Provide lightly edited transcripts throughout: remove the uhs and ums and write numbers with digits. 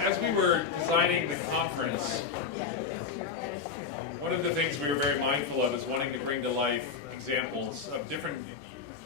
as we were designing the conference, one of the things we were very mindful of is wanting to bring to life examples of different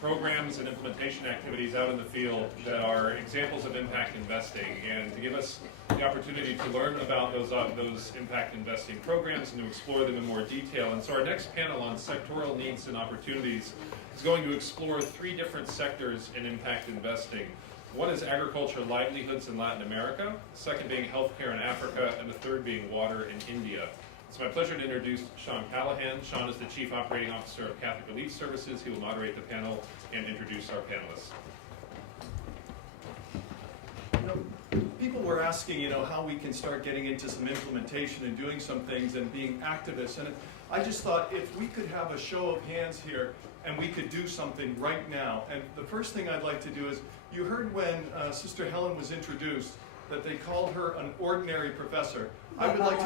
programs and implementation activities out in the field that are examples of impact investing, and to give us the opportunity to learn about those impact investing programs and to explore them in more detail. And so our next panel on sectoral needs and opportunities is going to explore 3 different sectors in impact investing. One is agriculture livelihoods in Latin America, the second being healthcare in Africa, and the third being water in India. It's my pleasure to introduce Shaun Callahan. Shaun is the Chief Operating Officer of Catholic Relief Services. He will moderate the panel and introduce our panelists. People were asking, how we can start getting into some implementation and doing some things and being activists. And I just thought if we could have a show of hands here and we could do something right now. And the first thing I'd like to do is, you heard when Sister Helen was introduced that they called her an ordinary professor. I would like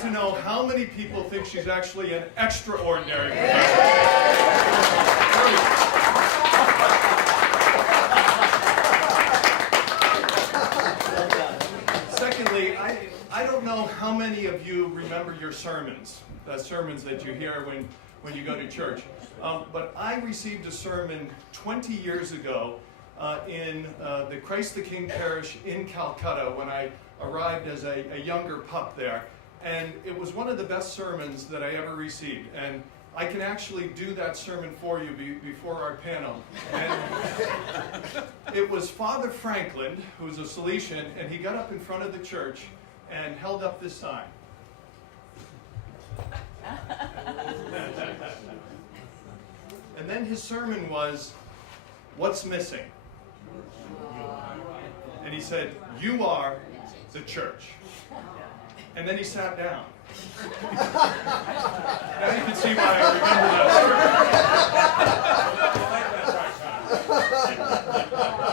to know how many people think she's actually an extraordinary professor. Secondly, I don't know how many of you remember your sermons, the sermons that you hear when you go to church. But I received a sermon 20 years ago in the Christ the King parish in Calcutta when I arrived as a younger pup there. And it was one of the best sermons that I ever received. And I can actually do that sermon for you before our panel. And it was Father Franklin, who was a Salesian, and he got up in front of the church and held up this sign. And then his sermon was, "What's missing?" And he said, "You are the church." And then he sat down. Now you can see why I remember that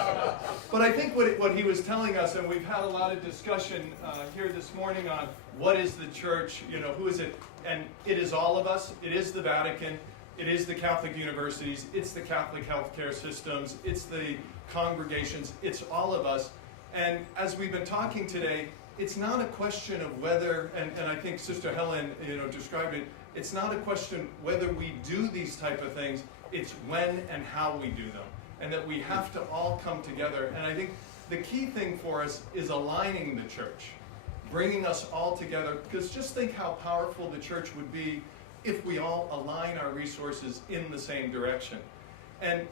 sermon. But I think what he was telling us, and we've had a lot of discussion here this morning on what is the church, who is it? And it is all of us. It is the Vatican. It is the Catholic universities. It's the Catholic healthcare systems. It's the congregations. It's all of us. And as we've been talking today, it's not a question of whether, and I think Sister Helen described it, it's not a question whether we do these type of things, it's when and how we do them. And that we have to all come together. And I think the key thing for us is aligning the church, bringing us all together, because just think how powerful the church would be if we all align our resources in the same direction. And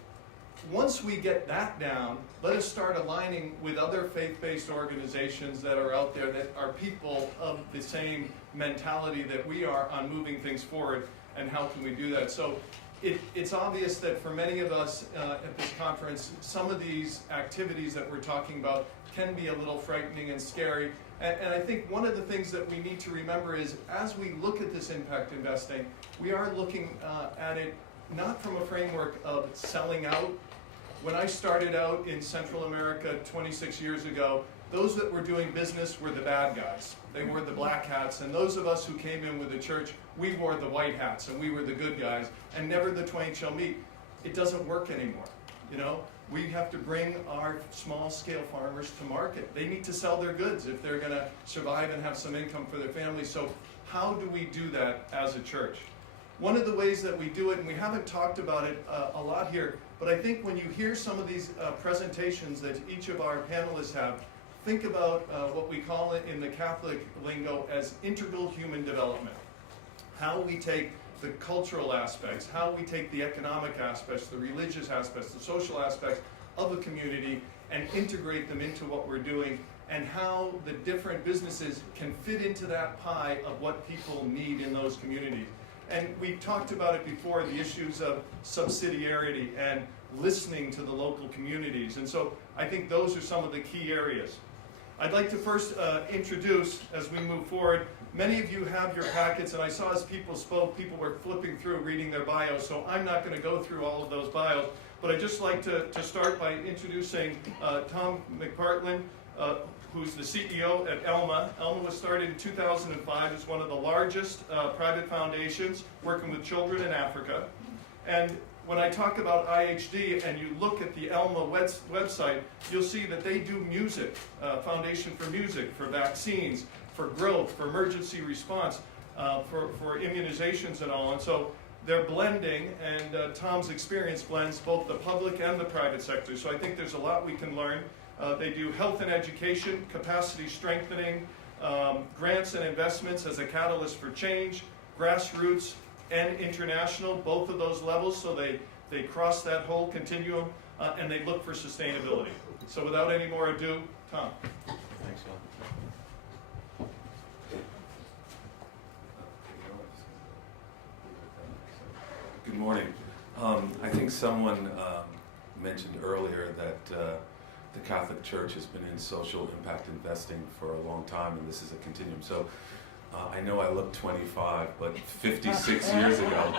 once we get that down, let us start aligning with other faith-based organizations that are out there that are people of the same mentality that we are on moving things forward, and how can we do that. So it's obvious that for many of us at this conference, some of these activities that we're talking about can be a little frightening and scary. And I think one of the things that we need to remember is, as we look at this impact investing, we are looking at it not from a framework of selling out. When I started out in Central America 26 years ago, those that were doing business were the bad guys. They wore the black hats, and those of us who came in with the church, we wore the white hats, and we were the good guys, and never the twain shall meet. It doesn't work anymore, We have to bring our small-scale farmers to market. They need to sell their goods if they're going to survive and have some income for their family. So how do we do that as a church? One of the ways that we do it, and we haven't talked about it a lot here, but I think when you hear some of these presentations that each of our panelists have, think about what we call it in the Catholic lingo as integral human development. How we take the cultural aspects, how we take the economic aspects, the religious aspects, the social aspects of a community and integrate them into what we're doing, and how the different businesses can fit into that pie of what people need in those communities. And we talked about it before, the issues of subsidiarity and listening to the local communities. And so I think those are some of the key areas. I'd like to first introduce, as we move forward, many of you have your packets, and I saw as people spoke, people were flipping through, reading their bios, so I'm not going to go through all of those bios, but I'd just like to start by introducing Tom McPartlin, who's the CEO at ELMA. ELMA was started in 2005. It's one of the largest private foundations working with children in Africa. And when I talk about IHD and you look at the ELMA website, you'll see that they do music, Foundation for Music, for vaccines, for growth, for emergency response, for immunizations and all. And so they're blending, and Tom's experience blends both the public and the private sector. So I think there's a lot we can learn. They do health and education, capacity strengthening, grants and investments as a catalyst for change, grassroots and international, both of those levels, so they cross that whole continuum, and they look for sustainability. So without any more ado, Tom. Thanks, Shaun. Good morning. I think someone mentioned earlier that the Catholic Church has been in social impact investing for a long time, and this is a continuum. So I know I look 25, but 56 years ago,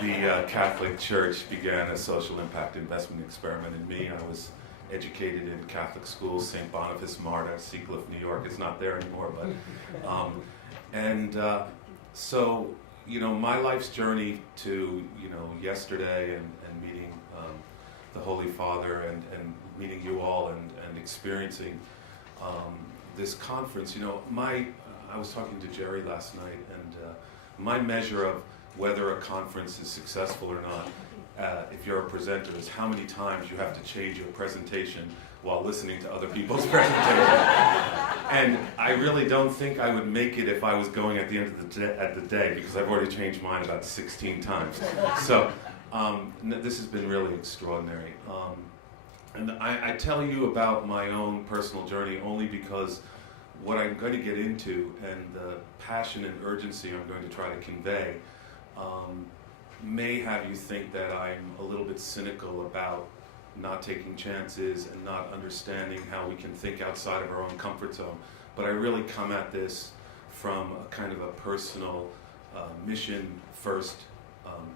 the Catholic Church began a social impact investment experiment in me. I was educated in Catholic schools, St. Boniface, MARTA, Seacliff, New York. It's not there anymore, but so my life's journey to yesterday and meeting the Holy Father and meeting you all and experiencing this conference. I was talking to Jerry last night, and my measure of whether a conference is successful or not, if you're a presenter, is how many times you have to change your presentation while listening to other people's presentations. And I really don't think I would make it if I was going at the end of the day, because I've already changed mine about 16 times. So this has been really extraordinary. And I tell you about my own personal journey only because what I'm going to get into and the passion and urgency I'm going to try to convey may have you think that I'm a little bit cynical about not taking chances and not understanding how we can think outside of our own comfort zone. But I really come at this from a kind of a personal mission-first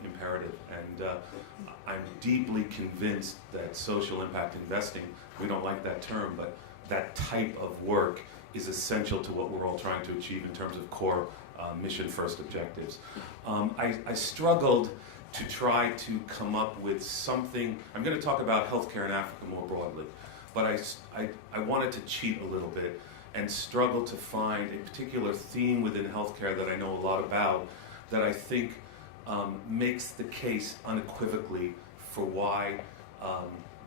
imperative. And I'm deeply convinced that social impact investing, we don't like that term, but that type of work is essential to what we're all trying to achieve in terms of core mission-first objectives. I struggled to try to come up with something. I'm going to talk about healthcare in Africa more broadly, but I wanted to cheat a little bit and struggle to find a particular theme within healthcare that I know a lot about that I think makes the case unequivocally for why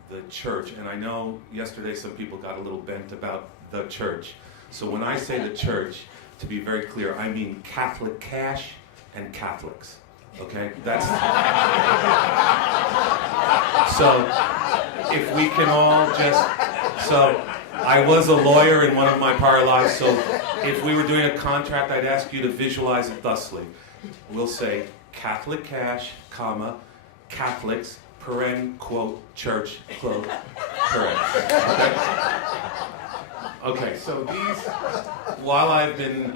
the church, and I know yesterday some people got a little bent about the church. So when I say the church, to be very clear, I mean Catholic cash and Catholics. Okay? That's so if we can all so I was a lawyer in one of my prior lives, so if we were doing a contract, I'd ask you to visualize it thusly. We'll say Catholic cash, comma, Catholics, paren, quote, church, quote, correct. Okay, so these, while I've been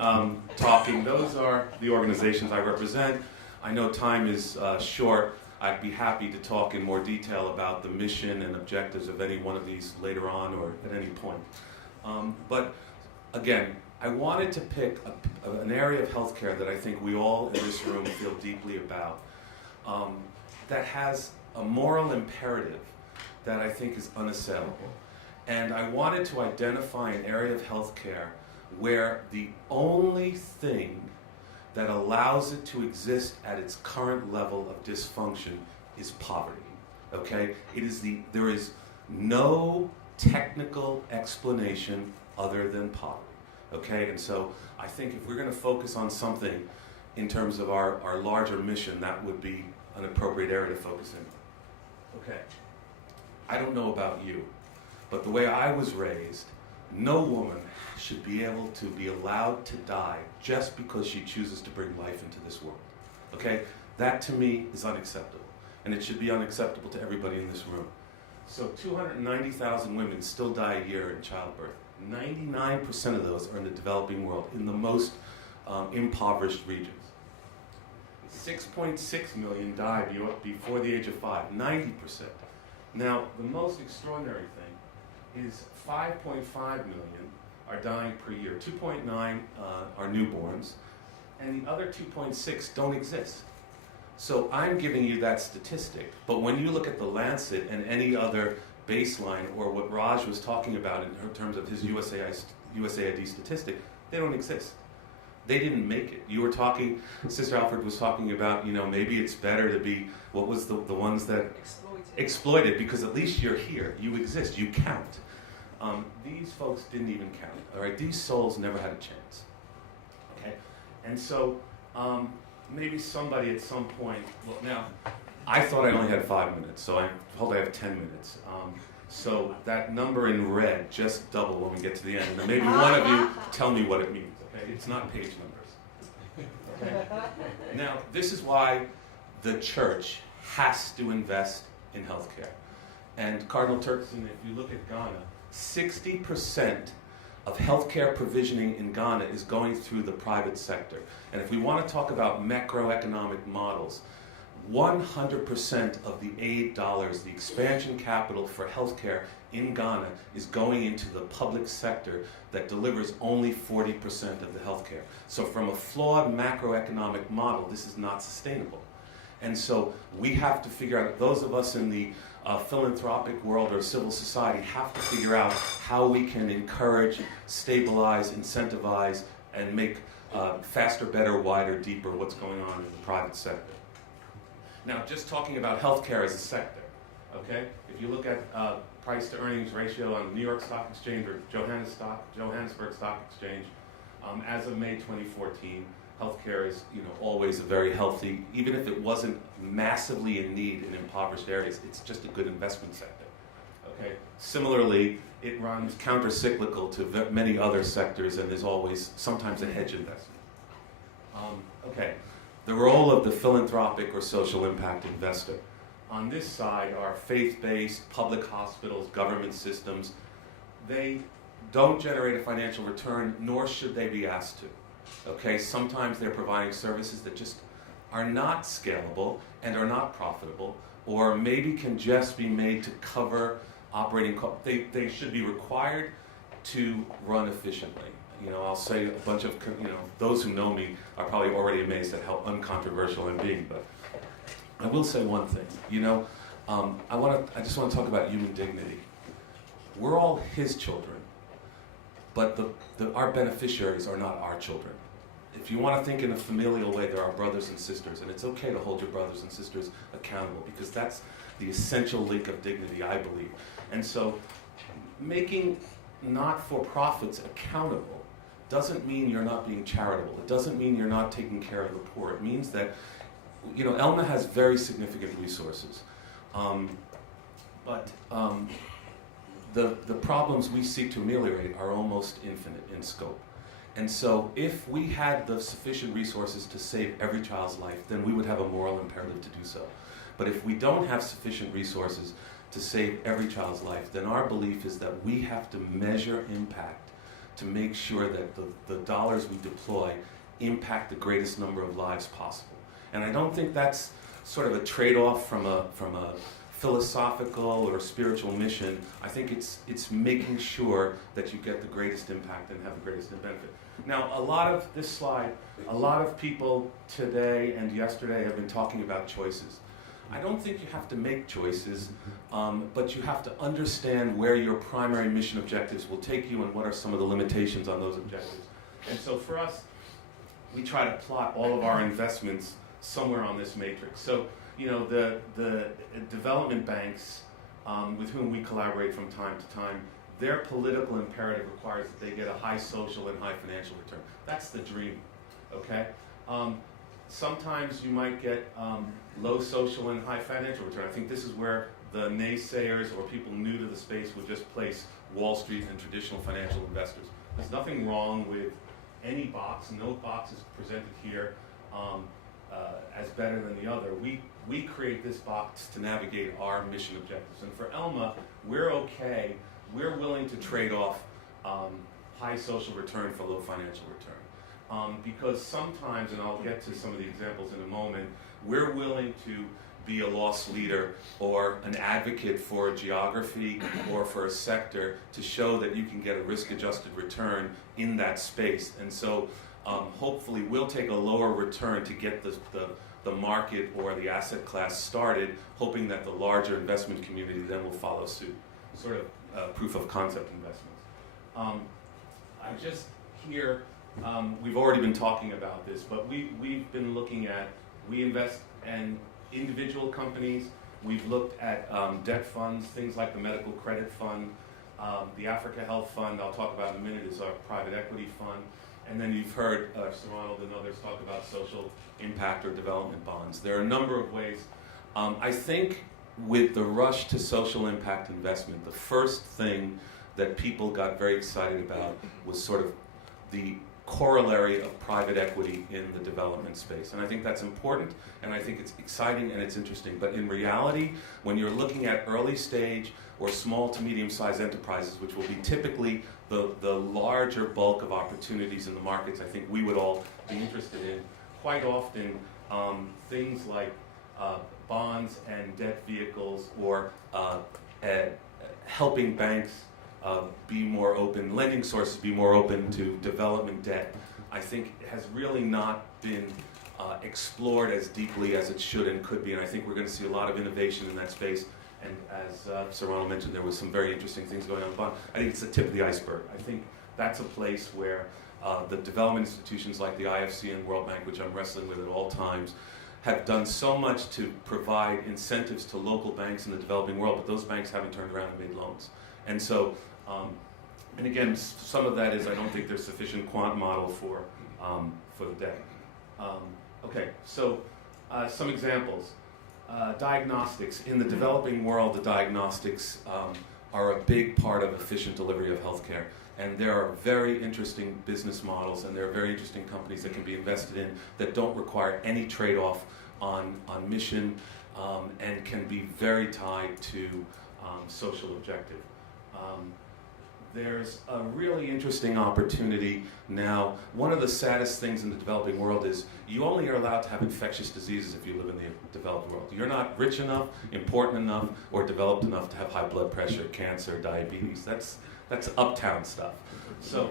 talking, those are the organizations I represent. I know time is short. I'd be happy to talk in more detail about the mission and objectives of any one of these later on or at any point. But again, I wanted to pick an area of healthcare that I think we all in this room feel deeply about, that has a moral imperative that I think is unassailable. And I wanted to identify an area of healthcare where the only thing that allows it to exist at its current level of dysfunction is poverty. Okay? There is no technical explanation other than poverty. Okay? And so I think if we're going to focus on something in terms of our larger mission, that would be an appropriate area to focus in. Okay. I don't know about you, but the way I was raised, no woman should be able to be allowed to die just because she chooses to bring life into this world. Okay? That to me is unacceptable. And it should be unacceptable to everybody in this room. So 290,000 women still die a year in childbirth. 99% of those are in the developing world, in the most impoverished regions. 6.6 million die before the age of 5, 90%. Now, the most extraordinary thing is 5.5 million are dying per year. 2.9 are newborns, and the other 2.6 don't exist. So I'm giving you that statistic. But when you look at the Lancet and any other baseline, or what Raj was talking about in terms of his USAID statistic, they don't exist. They didn't make it. You were talking, Sister Alfred was talking about, maybe it's better to be, what was the ones that? Exploited, because at least you're here. You exist. You count. These folks didn't even count. All right? These souls never had a chance. Okay? And so maybe somebody at some point, well, now, I thought I only had 5 minutes, so I hope I have 10 minutes. So that number in red, just double when we get to the end. And then maybe one of you tell me what it means. Okay? It's not page numbers. Okay? Now, this is why the church has to invest in healthcare. And Cardinal Turkson, if you look at Ghana, 60% of healthcare provisioning in Ghana is going through the private sector. And if we want to talk about macroeconomic models, 100% of the aid dollars, the expansion capital for healthcare in Ghana, is going into the public sector that delivers only 40% of the healthcare. So from a flawed macroeconomic model, this is not sustainable. And so we have to figure out, those of us in the philanthropic world or civil society have to figure out how we can encourage, stabilize, incentivize, and make faster, better, wider, deeper what's going on in the private sector. Now, just talking about healthcare as a sector, okay? If you look at price to earnings ratio on the New York Stock Exchange or Johannesburg Stock Exchange, as of May 2014, healthcare is, always a very healthy, even if it wasn't massively in need in impoverished areas, it's just a good investment sector. Okay. Similarly, it runs counter-cyclical to many other sectors, and there's always sometimes a hedge investment. Okay. The role of the philanthropic or social impact investor. On this side are faith-based, public hospitals, government systems. They don't generate a financial return, nor should they be asked to. Okay, sometimes they're providing services that just are not scalable and are not profitable, or maybe can just be made to cover operating costs. They should be required to run efficiently. I'll say a bunch of, those who know me are probably already amazed at how uncontroversial I'm being, but I will say one thing. I just want to talk about human dignity. We're all His children, but our beneficiaries are not our children. If you want to think in a familial way, there are brothers and sisters, and it's okay to hold your brothers and sisters accountable, because that's the essential link of dignity, I believe. And so making not-for-profits accountable doesn't mean you're not being charitable. It doesn't mean you're not taking care of the poor. It means that, ELMA has very significant resources. But the problems we seek to ameliorate are almost infinite in scope. And so if we had the sufficient resources to save every child's life, then we would have a moral imperative to do so. But if we don't have sufficient resources to save every child's life, then our belief is that we have to measure impact to make sure that the dollars we deploy impact the greatest number of lives possible. And I don't think that's sort of a trade-off from a philosophical or spiritual mission. I think it's making sure that you get the greatest impact and have the greatest benefit. Now, a lot of people today and yesterday have been talking about choices. I don't think you have to make choices, but you have to understand where your primary mission objectives will take you and what are some of the limitations on those objectives. And so for us, we try to plot all of our investments somewhere on this matrix. So, the development banks with whom we collaborate from time to time, their political imperative requires that they get a high social and high financial return. That's the dream, okay? Sometimes you might get low social and high financial return. I think this is where the naysayers or people new to the space would just place Wall Street and traditional financial investors. There's nothing wrong with any box. No box is presented here as better than the other. We create this box to navigate our mission objectives. And for ELMA, we're okay. We're willing to trade off high social return for low financial return. Because sometimes, and I'll get to some of the examples in a moment, we're willing to be a loss leader or an advocate for a geography or for a sector to show that you can get a risk-adjusted return in that space. And so hopefully will take a lower return to get the market or the asset class started, hoping that the larger investment community then will follow suit. Sort of proof of concept investments. I just here, we've already been talking about this, but we've been looking at, we invest in individual companies, we've looked at debt funds, things like the Medical Credit Fund, the Africa Health Fund, I'll talk about in a minute, is our private equity fund. And then you've heard Sir Ronald and others talk about social impact or development bonds. There are a number of ways. I think with the rush to social impact investment, the first thing that people got very excited about was sort of the corollary of private equity in the development space. And I think that's important, and I think it's exciting and it's interesting. But in reality, when you're looking at early stage or small to medium-sized enterprises, which will be typically the larger bulk of opportunities in the markets I think we would all be interested in, quite often things like bonds and debt vehicles or helping banks be more open, lending sources be more open to development debt, I think has really not been explored as deeply as it should and could be, and I think we're going to see a lot of innovation in that space. And as Sir Ronald mentioned, there was some very interesting things going on with bond. I think it's the tip of the iceberg. I think that's a place where the development institutions like the IFC and World Bank, which I'm wrestling with at all times, have done so much to provide incentives to local banks in the developing world, but those banks haven't turned around and made loans. And so, and again, some of that is I don't think there's sufficient quant model for the debt. Okay, so some examples. Diagnostics. In the developing world, the diagnostics are a big part of efficient delivery of healthcare. And there are very interesting business models and there are very interesting companies that can be invested in that don't require any trade-off on mission and can be very tied to social objective. There's a really interesting opportunity now. One of the saddest things in the developing world is you only are allowed to have infectious diseases if you live in the developed world. You're not rich enough, important enough, or developed enough to have high blood pressure, cancer, diabetes. That's uptown stuff. So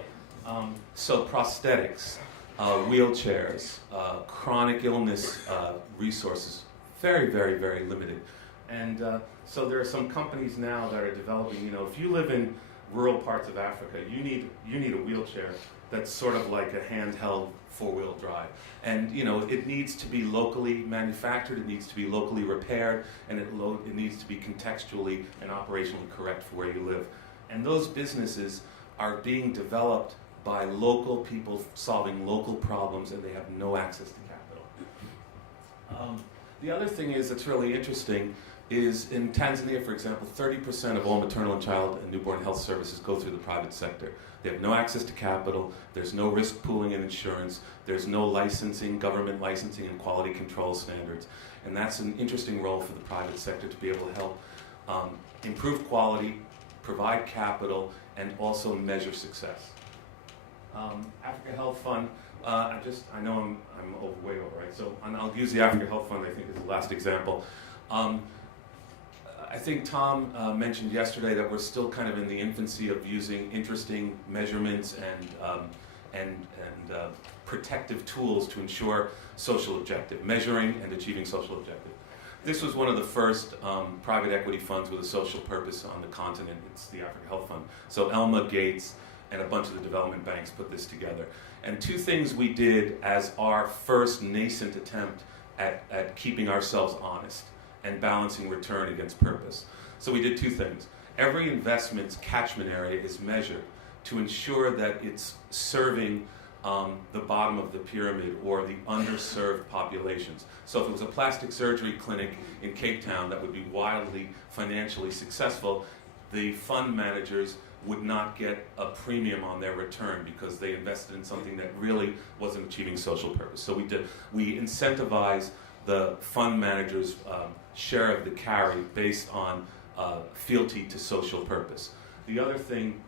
prosthetics, wheelchairs, chronic illness resources, very, very, very limited. And so there are some companies now that are developing, if you live in rural parts of Africa, you need a wheelchair that's sort of like a handheld four-wheel drive. And it needs to be locally manufactured, it needs to be locally repaired, and it needs to be contextually and operationally correct for where you live. And those businesses are being developed by local people solving local problems, and they have no access to capital. The other thing that's really interesting is in Tanzania, for example, 30% of all maternal and child and newborn health services go through the private sector. They have no access to capital, there's no risk pooling and insurance, there's no licensing, government licensing and quality control standards. And that's an interesting role for the private sector to be able to help improve quality, provide capital, and also measure success. Africa Health Fund, I know I'm way over, right? So I'll use the Africa Health Fund, I think, as the last example. I think Tom mentioned yesterday that we're still kind of in the infancy of using interesting measurements and protective tools to ensure social objective, measuring and achieving social objective. This was one of the first private equity funds with a social purpose on the continent. It's the Africa Health Fund. So Elma, Gates, and a bunch of the development banks put this together. And two things we did as our first nascent attempt at keeping ourselves honest and balancing return against purpose. So we did two things. Every investment's catchment area is measured to ensure that it's serving the bottom of the pyramid or the underserved populations. So if it was a plastic surgery clinic in Cape Town that would be wildly financially successful, the fund managers would not get a premium on their return because they invested in something that really wasn't achieving social purpose. So we incentivize the fund manager's share of the carry based on fealty to social purpose. The other thing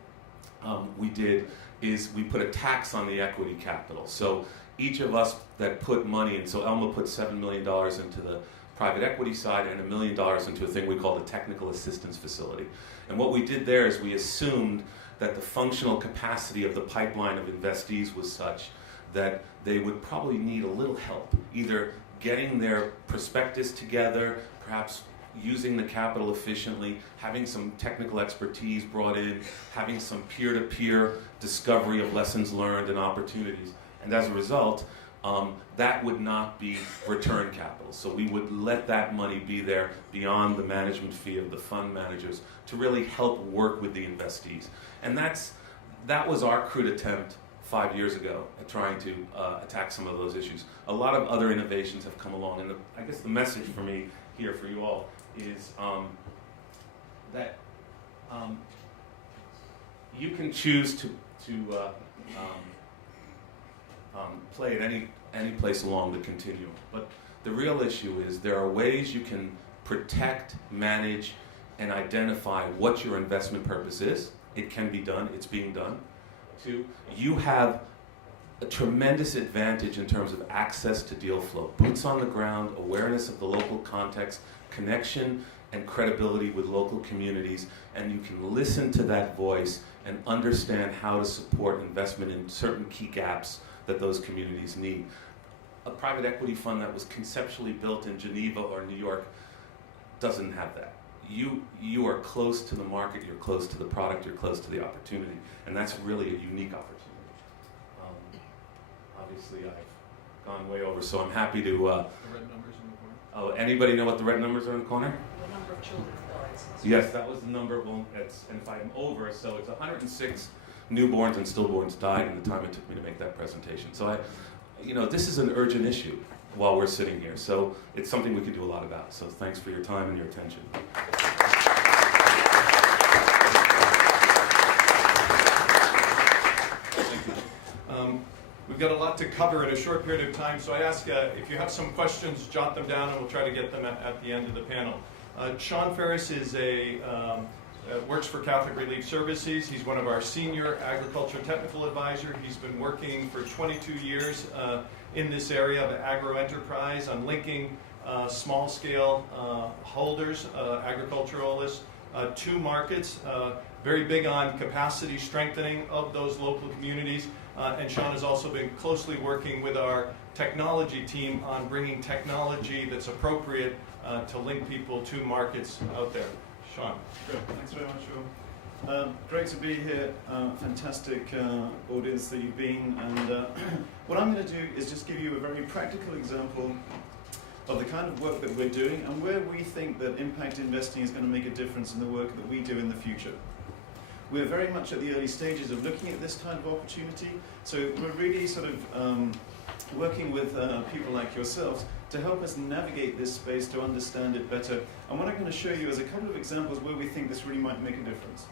we did is we put a tax on the equity capital. So each of us that put money in, so Elma put $7 million into the private equity side and $1 million into a thing we call the technical assistance facility. And what we did there is we assumed that the functional capacity of the pipeline of investees was such that they would probably need a little help, either getting their prospectus together, perhaps using the capital efficiently, having some technical expertise brought in, having some peer-to-peer discovery of lessons learned and opportunities. And as a result, that would not be return capital. So we would let that money be there beyond the management fee of the fund managers to really help work with the investees. And that was our crude attempt 5 years ago at trying to attack some of those issues. A lot of other innovations have come along, and I guess the message for me here for you all is that you can choose to play at any place along the continuum. But the real issue is there are ways you can protect, manage, and identify what your investment purpose is. It can be done. It's being done. 2, you have a tremendous advantage in terms of access to deal flow. Boots on the ground, awareness of the local context, connection and credibility with local communities, and you can listen to that voice and understand how to support investment in certain key gaps that those communities need. A private equity fund that was conceptually built in Geneva or New York doesn't have that. You are close to the market, you're close to the product, you're close to the opportunity, and that's really a unique opportunity. Obviously, I've gone way over, so I'm happy to... The red numbers in the corner. Oh, anybody know what the red numbers are in the corner? The number of children died. Yes, that was the number. Well, and if I'm over, so it's 106 newborns and stillborns died in the time it took me to make that presentation. So this is an urgent issue while we're sitting here. So it's something we could do a lot about. So thanks for your time and your attention. Thank you. We've got a lot to cover in a short period of time, so I ask if you have some questions, jot them down, and we'll try to get them at the end of the panel. Shaun Ferris is works for Catholic Relief Services. He's one of our senior agriculture technical advisors. He's been working for 22 years in this area of agro-enterprise on linking small-scale holders, agriculturalists, to markets. Very big on capacity strengthening of those local communities. And Shaun has also been closely working with our technology team on bringing technology that's appropriate to link people to markets out there. Shaun. Good. Thanks very much, Shaun. Great to be here. Fantastic audience that you've been. And what I'm going to do is just give you a very practical example of the kind of work that we're doing and where we think that impact investing is going to make a difference in the work that we do in the future. We're very much at the early stages of looking at this kind of opportunity, so we're really sort of working with people like yourselves to help us navigate this space to understand it better. And what I'm going to show you is a couple of examples where we think this really might make a difference.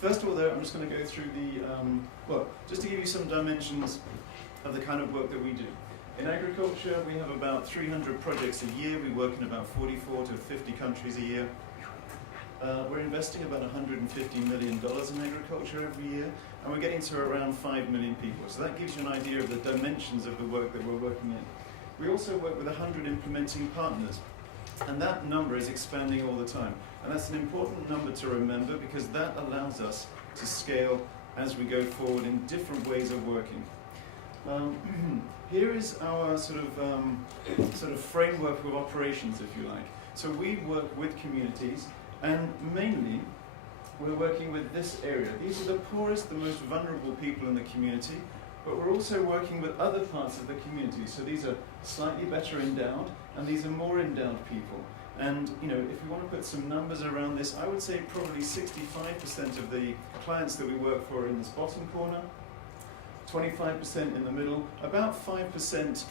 First of all, though, I'm just going to go through just to give you some dimensions of the kind of work that we do. In agriculture, we have about 300 projects a year. We work in about 44 to 50 countries a year. We're investing about $150 million in agriculture every year, and we're getting to around 5 million people. So that gives you an idea of the dimensions of the work that we're working in. We also work with 100 implementing partners, and that number is expanding all the time. And that's an important number to remember because that allows us to scale as we go forward in different ways of working. Here is our sort of framework of operations, if you like. So we work with communities. And mainly, we're working with this area. These are the poorest, the most vulnerable people in the community, but we're also working with other parts of the community. So these are slightly better endowed, and these are more endowed people. And if you want to put some numbers around this, I would say probably 65% of the clients that we work for are in this bottom corner, 25% in the middle, about 5%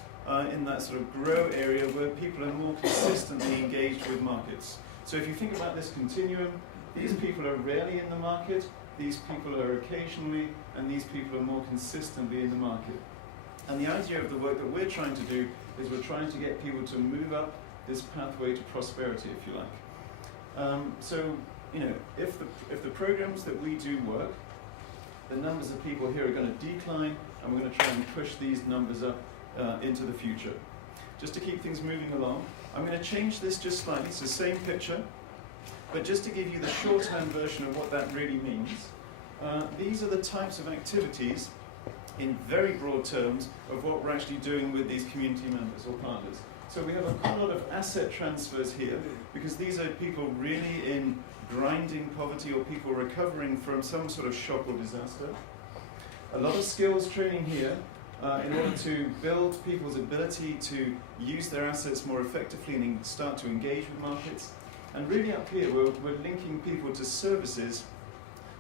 in that sort of grow area where people are more consistently engaged with markets. So if you think about this continuum, these people are rarely in the market, these people are occasionally, and these people are more consistently in the market. And the idea of the work that we're trying to do is we're trying to get people to move up this pathway to prosperity, if you like. If the programs that we do work, the numbers of people here are going to decline, and we're going to try and push these numbers up into the future. Just to keep things moving along, I'm going to change this just slightly. It's the same picture, but just to give you the shorthand version of what that really means. These are the types of activities in very broad terms of what we're actually doing with these community members or partners. So we have quite a lot of asset transfers here, because these are people really in grinding poverty or people recovering from some sort of shock or disaster. A lot of skills training here in order to build people's ability to use their assets more effectively and start to engage with markets. And really up here, we're linking people to services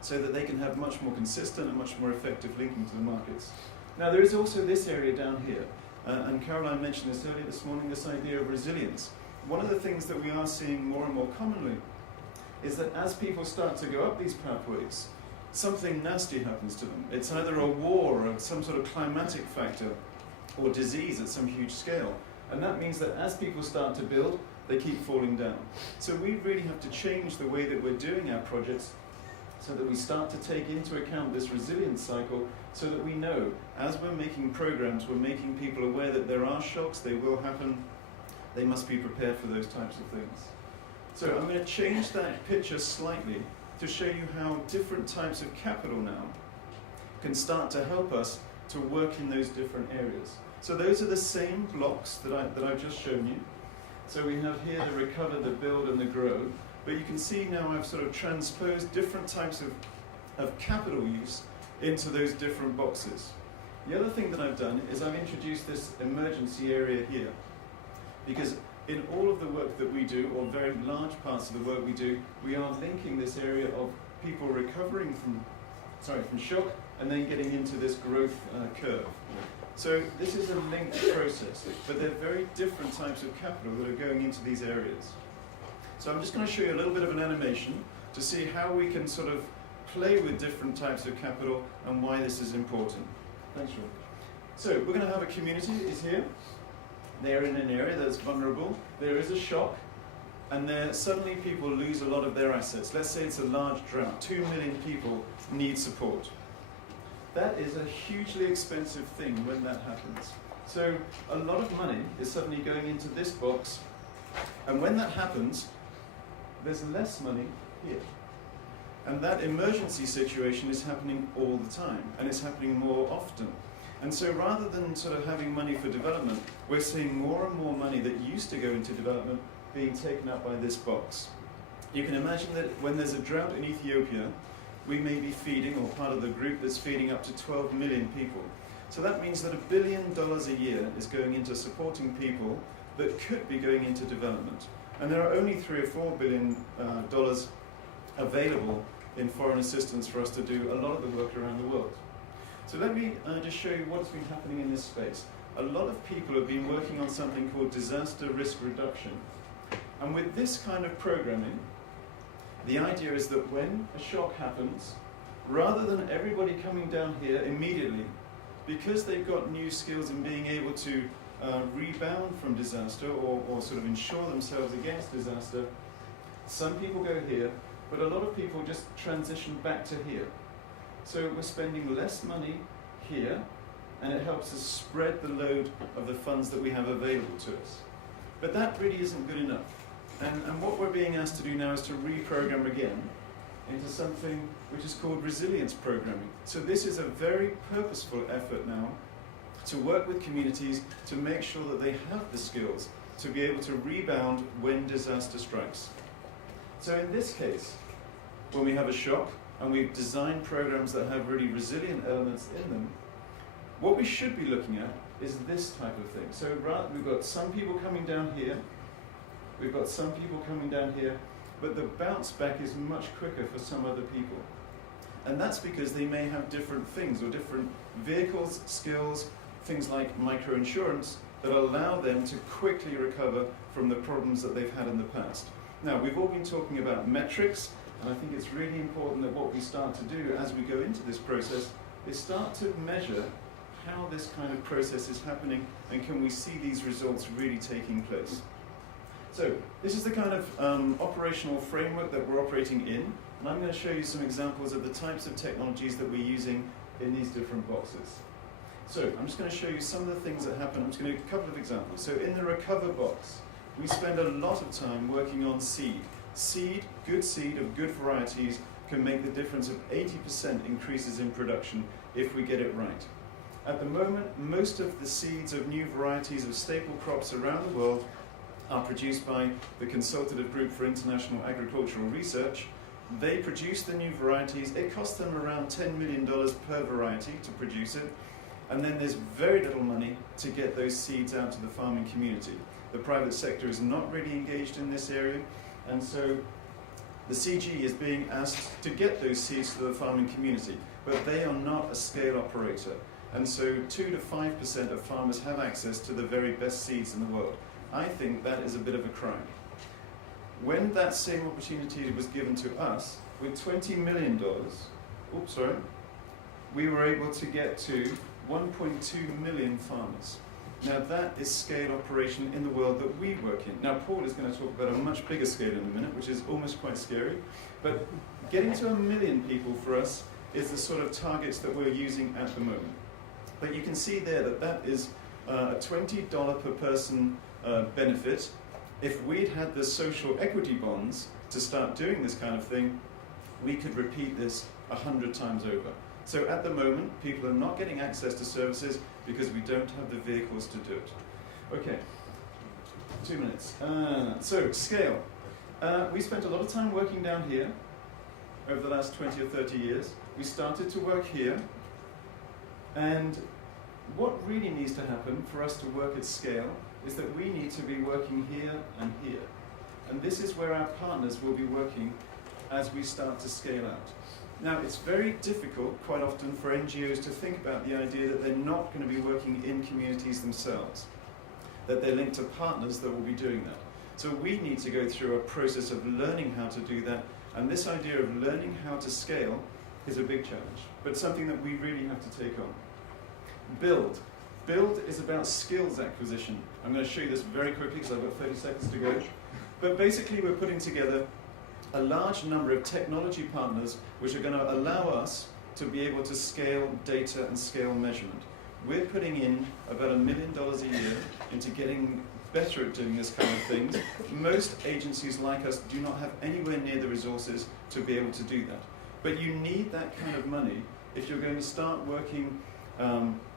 so that they can have much more consistent and much more effective linking to the markets. Now there is also this area down here, and Caroline mentioned this earlier this morning, this idea of resilience. One of the things that we are seeing more and more commonly is that as people start to go up these pathways, something nasty happens to them. It's either a war or some sort of climatic factor or disease at some huge scale. And that means that as people start to build, they keep falling down. So we really have to change the way that we're doing our projects so that we start to take into account this resilience cycle, so that we know as we're making programs, we're making people aware that there are shocks, they will happen, they must be prepared for those types of things. So I'm going to change that picture slightly to show you how different types of capital now can start to help us to work in those different areas. So those are the same blocks that I've just shown you. So we have here the recover, the build, and the grow. But you can see now I've sort of transposed different types of capital use into those different boxes. The other thing that I've done is I've introduced this emergency area here. Because in all of the work that we do, or very large parts of the work we do, we are linking this area of people recovering from shock and then getting into this growth curve. So this is a linked process, but they're very different types of capital that are going into these areas. So I'm just going to show you a little bit of an animation to see how we can sort of play with different types of capital and why this is important. Thanks, Rob. So we're going to have a community is here. They're in an area that's vulnerable. There is a shock, and there suddenly people lose a lot of their assets. Let's say it's a large drought. 2 million people need support. That is a hugely expensive thing when that happens. So a lot of money is suddenly going into this box, and when that happens, there's less money here. And that emergency situation is happening all the time, and it's happening more often. And so rather than sort of having money for development, we're seeing more and more money that used to go into development being taken up by this box. You can imagine that when there's a drought in Ethiopia, we may be feeding, or part of the group that's feeding, up to 12 million people. So that means that $1 billion a year is going into supporting people that could be going into development. And there are only $3 or $4 billion available in foreign assistance for us to do a lot of the work around the world. So let me just show you what's been happening in this space. A lot of people have been working on something called disaster risk reduction. And with this kind of programming, the idea is that when a shock happens, rather than everybody coming down here immediately, because they've got new skills in being able to rebound from disaster or sort of insure themselves against disaster, some people go here, but a lot of people just transition back to here. So we're spending less money here, and it helps us spread the load of the funds that we have available to us. But that really isn't good enough. And what we're being asked to do now is to reprogram again into something which is called resilience programming. So this is a very purposeful effort now to work with communities to make sure that they have the skills to be able to rebound when disaster strikes. So in this case, when we have a shock, and we've designed programs that have really resilient elements in them, what we should be looking at is this type of thing. So we've got some people coming down here, we've got some people coming down here, but the bounce back is much quicker for some other people. And that's because they may have different things or different vehicles, skills, things like microinsurance that allow them to quickly recover from the problems that they've had in the past. Now, we've all been talking about metrics, and I think it's really important that what we start to do as we go into this process is start to measure how this kind of process is happening, and can we see these results really taking place. So this is the kind of operational framework that we're operating in, and I'm going to show you some examples of the types of technologies that we're using in these different boxes. So I'm just going to show you some of the things that happen. I'm just going to give a couple of examples. So in the recover box, we spend a lot of time working on seed. Good seed of good varieties can make the difference of 80% increases in production if we get it right. At the moment, most of the seeds of new varieties of staple crops around the world are produced by the Consultative Group for International Agricultural Research. They produce the new varieties. It costs them around $10 million per variety to produce it. And then there's very little money to get those seeds out to the farming community. The private sector is not really engaged in this area, and so the CG is being asked to get those seeds to the farming community, but they are not a scale operator. And so 2 to 5% of farmers have access to the very best seeds in the world. I think that is a bit of a crime. When that same opportunity was given to us, with $20 million, we were able to get to 1.2 million farmers. Now that is scale operation in the world that we work in. Now Paul is going to talk about a much bigger scale in a minute, which is almost quite scary. But getting to 1 million people for us is the sort of targets that we're using at the moment. But you can see there that that is a $20 per person benefit. If we'd had the social equity bonds to start doing this kind of thing, we could repeat this 100 times over. So at the moment, people are not getting access to services because we don't have the vehicles to do it. Okay, 2 minutes. So, scale. We spent a lot of time working down here over the last 20 or 30 years. We started to work here. And what really needs to happen for us to work at scale is that we need to be working here and here. And this is where our partners will be working as we start to scale out. Now, it's very difficult, quite often, for NGOs to think about the idea that they're not going to be working in communities themselves, that they're linked to partners that will be doing that. So we need to go through a process of learning how to do that, and this idea of learning how to scale is a big challenge, but something that we really have to take on. Build. Build is about skills acquisition. I'm going to show you this very quickly because I've got 30 seconds to go. But basically, we're putting together a large number of technology partners which are going to allow us to be able to scale data and scale measurement. We're putting in about $1 million a year into getting better at doing this kind of things. Most agencies like us do not have anywhere near the resources to be able to do that. But you need that kind of money if you're going to start working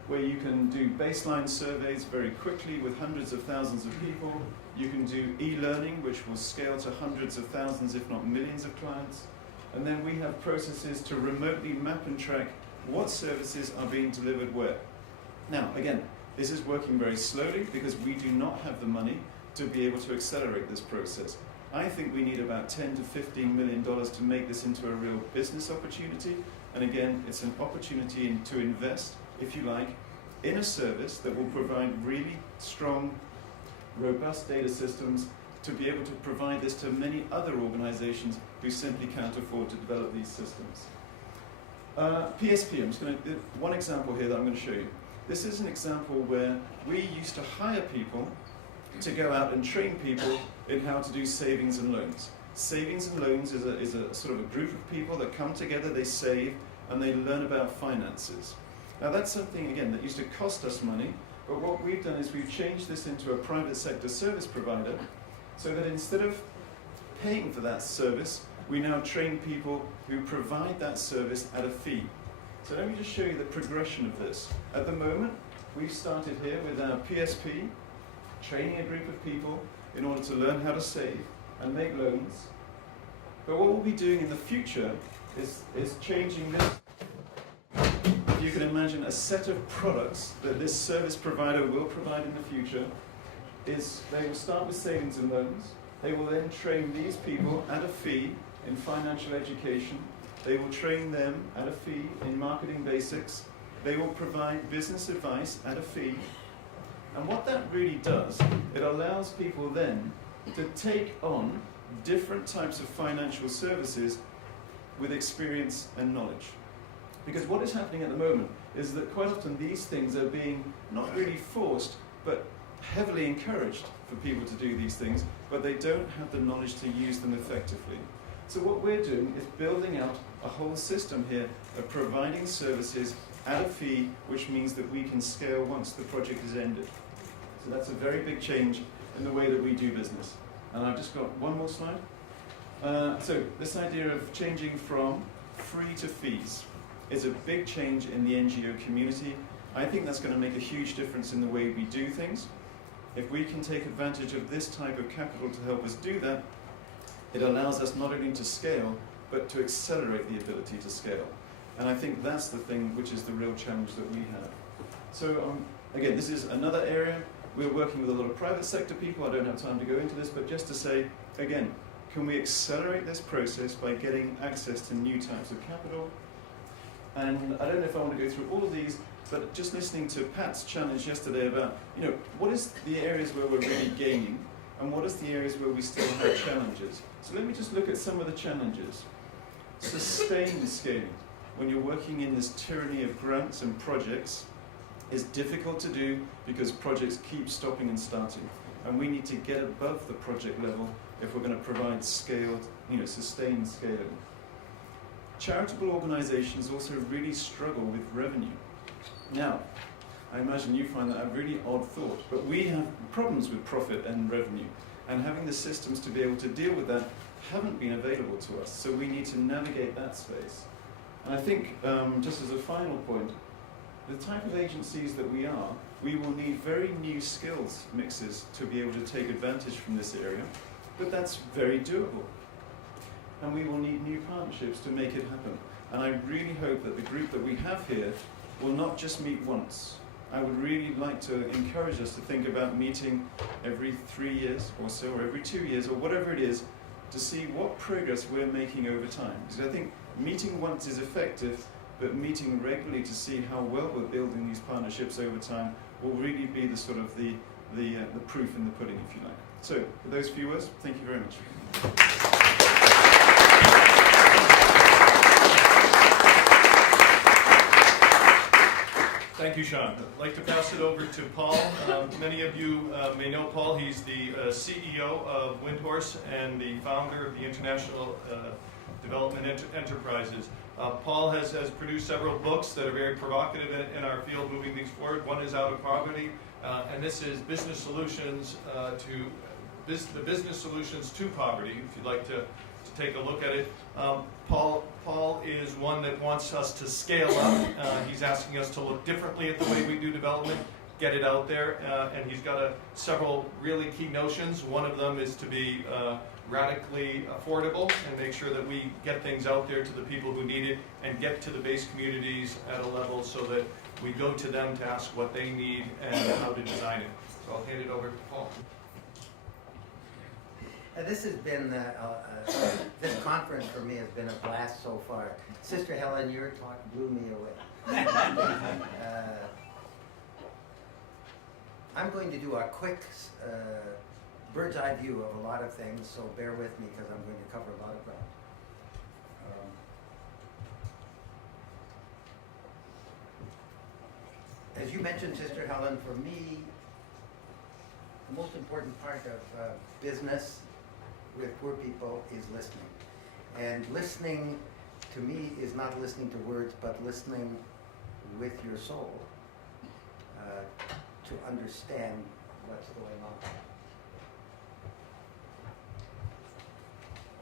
where you can do baseline surveys very quickly with hundreds of thousands of people. You can do e-learning, which will scale to hundreds of thousands, if not millions of clients. And then we have processes to remotely map and track what services are being delivered where. Now, again, this is working very slowly because we do not have the money to be able to accelerate this process. I think we need about $10 to $15 million to make this into a real business opportunity. And again, it's an opportunity to invest, if you like, in a service that will provide really strong, robust data systems to be able to provide this to many other organizations who simply can't afford to develop these systems. PSP, I'm just going to, one example here that I'm going to show you. This is an example where we used to hire people to go out and train people in how to do savings and loans. Savings and loans is a sort of a group of people that come together, they save, and they learn about finances. Now that's something, again, that used to cost us money, but what we've done is we've changed this into a private sector service provider so that instead of paying for that service, we now train people who provide that service at a fee. So let me just show you the progression of this. At the moment, we've started here with our PSP, training a group of people in order to learn how to save and make loans. But what we'll be doing in the future is changing this. If you can imagine a set of products that this service provider will provide in the future, is they will start with savings and loans. They will then train these people at a fee in financial education. They will train them at a fee in marketing basics. They will provide business advice at a fee. And what that really does, it allows people then to take on different types of financial services with experience and knowledge. Because what is happening at the moment is that quite often these things are being not really forced, but heavily encouraged for people to do these things, but they don't have the knowledge to use them effectively. So what we're doing is building out a whole system here of providing services at a fee, which means that we can scale once the project is ended. So that's a very big change in the way that we do business. And I've just got one more slide. So this idea of changing from free to fees is a big change in the NGO community, I think that's going to make a huge difference in the way we do things. If we can take advantage of this type of capital to help us do that, it allows us not only to scale, but to accelerate the ability to scale. And I think that's the thing which is the real challenge that we have. So again, this is another area. We're working with a lot of private sector people. I don't have time to go into this, but just to say, again, can we accelerate this process by getting access to new types of capital? And I don't know if I want to go through all of these, but just listening to Pat's challenge yesterday about, what is the areas where we're really gaining, and what is the areas where we still have challenges? So let me just look at some of the challenges. Sustained scaling. When you're working in this tyranny of grants and projects, is difficult to do because projects keep stopping and starting. And we need to get above the project level if we're going to provide scaled, sustained scaling. Charitable organizations also really struggle with revenue. Now, I imagine you find that a really odd thought, but we have problems with profit and revenue, and having the systems to be able to deal with that haven't been available to us, so we need to navigate that space. And I think, just as a final point, the type of agencies that we are, we will need very new skills mixes to be able to take advantage from this area, but that's very doable. And we will need new partnerships to make it happen. And I really hope that the group that we have here will not just meet once. I would really like to encourage us to think about meeting every 3 years or so, or every 2 years, or whatever it is, to see what progress we're making over time. Because I think meeting once is effective, but meeting regularly to see how well we're building these partnerships over time will really be the sort of the proof in the pudding, if you like. So, with those few words, thank you very much. Thank you, Shaun. I'd like to pass it over to Paul. Many of you may know Paul. He's the CEO of Windhorse and the founder of the International Development Enterprises. Paul has produced several books that are very provocative in our field moving things forward. One is Out of Poverty, and this is Business Solutions the Business Solutions to Poverty, if you'd like to take a look at it. Paul is one that wants us to scale up. He's asking us to look differently at the way we do development, get it out there, and he's got several really key notions. One of them is to be radically affordable and make sure that we get things out there to the people who need it and get to the base communities at a level so that we go to them to ask what they need and how to design it. So I'll hand it over to Paul. This has been, this conference for me has been a blast so far. Sister Helen, your talk blew me away. I'm going to do a quick bird's eye view of a lot of things, so bear with me because I'm going to cover a lot of ground. As you mentioned, Sister Helen, for me, the most important part of business with poor people is listening. And listening, to me, is not listening to words, but listening with your soul to understand what's going on.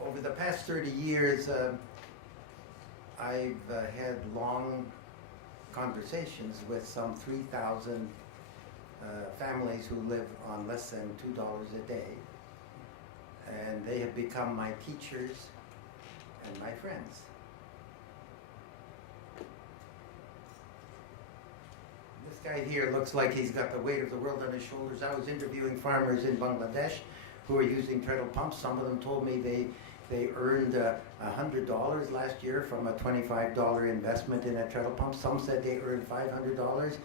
Over the past 30 years, I've had long conversations with some 3,000 families who live on less than $2 a day. And they have become my teachers and my friends. This guy here looks like he's got the weight of the world on his shoulders. I was interviewing farmers in Bangladesh who are using treadle pumps. Some of them told me they earned $100 last year from a $25 investment in a treadle pump. Some said they earned $500.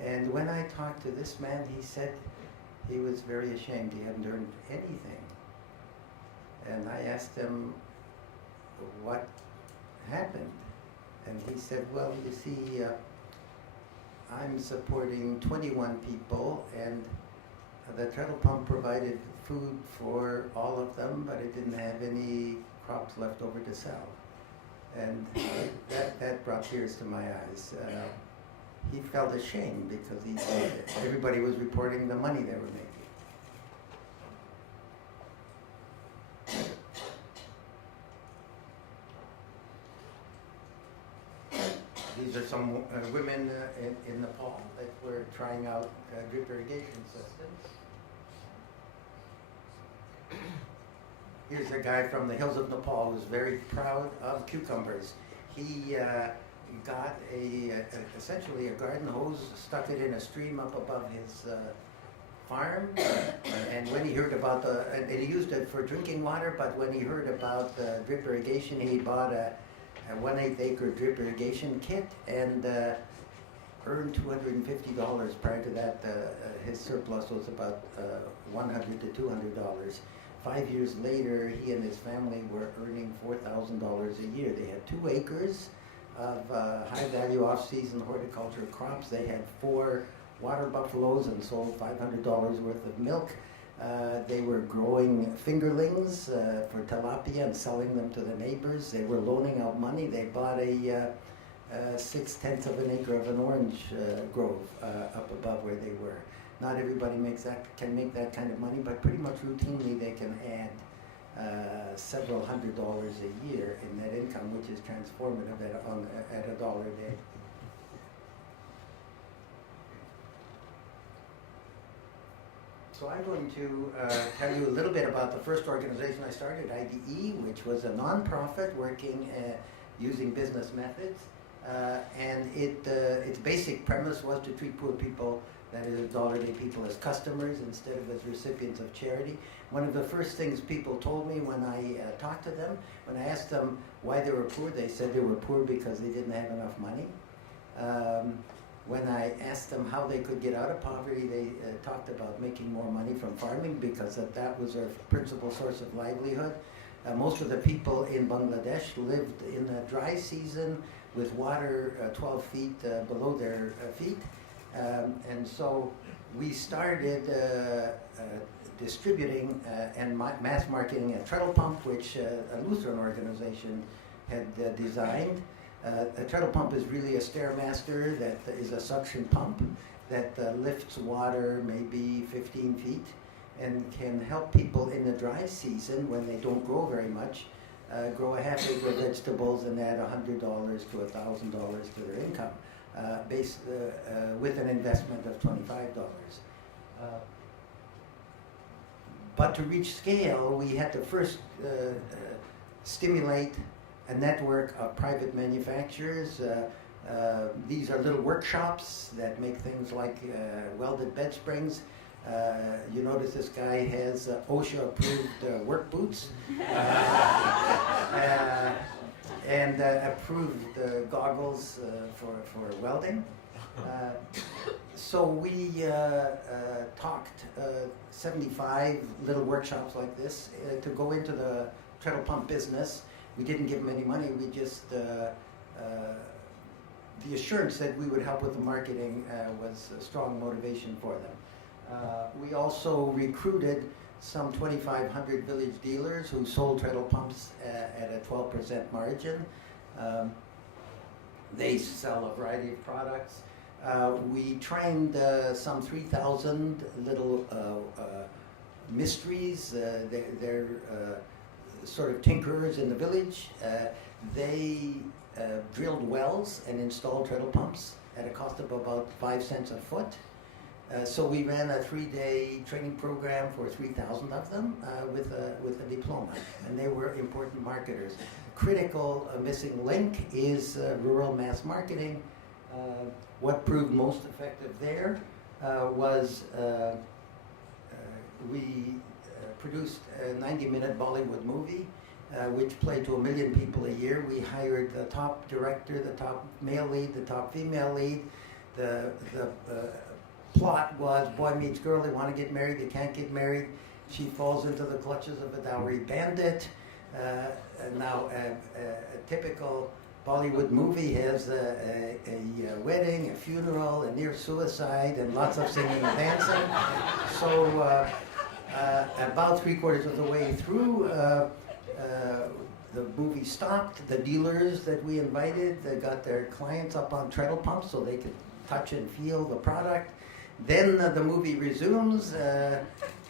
And when I talked to this man, he said he was very ashamed he hadn't earned anything. And I asked him what happened. And he said, well, you see, I'm supporting 21 people, and the treadle pump provided food for all of them, but it didn't have any crops left over to sell. And that brought tears to my eyes. He felt ashamed because everybody was reporting the money they were making. These are some women in Nepal that were trying out drip irrigation systems. Here's a guy from the hills of Nepal who's very proud of cucumbers. He got essentially a garden hose, stuck it in a stream up above his farm, and when he heard about and he used it for drinking water, but when he heard about drip irrigation, he bought a 1/8 acre drip irrigation kit and earned $250. Prior to that, his surplus was about $100 to $200. 5 years later, he and his family were earning $4,000 a year. They had 2 acres of high-value off-season horticulture crops. They had 4 water buffaloes and sold $500 worth of milk. They were growing fingerlings for tilapia and selling them to the neighbors. They were loaning out money. They bought a 6/10 of an acre of an orange grove up above where they were. Not everybody can make that kind of money, but pretty much routinely they can add several $100s a year in net income, which is transformative at $1 a day. So I'm going to tell you a little bit about the first organization I started, IDE, which was a nonprofit working using business methods. And its basic premise was to treat poor people, that is dollar-a-day people, as customers instead of as recipients of charity. One of the first things people told me when I talked to them, when I asked them why they were poor, they said they were poor because they didn't have enough money. When I asked them how they could get out of poverty, they talked about making more money from farming because that was their principal source of livelihood. Most of the people in Bangladesh lived in the dry season with water 12 feet below their feet. And so we started distributing and mass marketing a treadle pump, which a Lutheran organization had designed. A treadle pump is really a stairmaster that is a suction pump that lifts water maybe 15 feet and can help people in the dry season when they don't grow very much grow a half acre of vegetables and add $100 to $1,000 to their income with an investment of $25. But to reach scale, we had to first stimulate a network of private manufacturers. These are little workshops that make things like welded bed springs. You notice this guy has OSHA-approved work boots and approved goggles for welding. So we talked 75 little workshops like this to go into the treadle pump business. We didn't give them any money. We just the assurance that we would help with the marketing was a strong motivation for them. We also recruited some 2,500 village dealers who sold treadle pumps at a 12% margin. They sell a variety of products. We trained some 3,000 little mysteries. They're sort of tinkerers in the village. They drilled wells and installed treadle pumps at a cost of about 5 cents a foot. So we ran a 3-day training program for 3,000 of them with a diploma, and they were important marketers. Critical missing link is rural mass marketing. What proved most effective there was we produced a 90-minute Bollywood movie which played to 1 million people a year. We hired the top director, the top male lead, the top female lead. The plot was boy meets girl, they want to get married, they can't get married. She falls into the clutches of a dowry bandit. Now a typical Bollywood movie has a wedding, a funeral, a near suicide, and lots of singing and dancing. So about 3/4 of the way through, the movie stopped. The dealers that we invited, they got their clients up on treadle pumps so they could touch and feel the product. Then the movie resumes.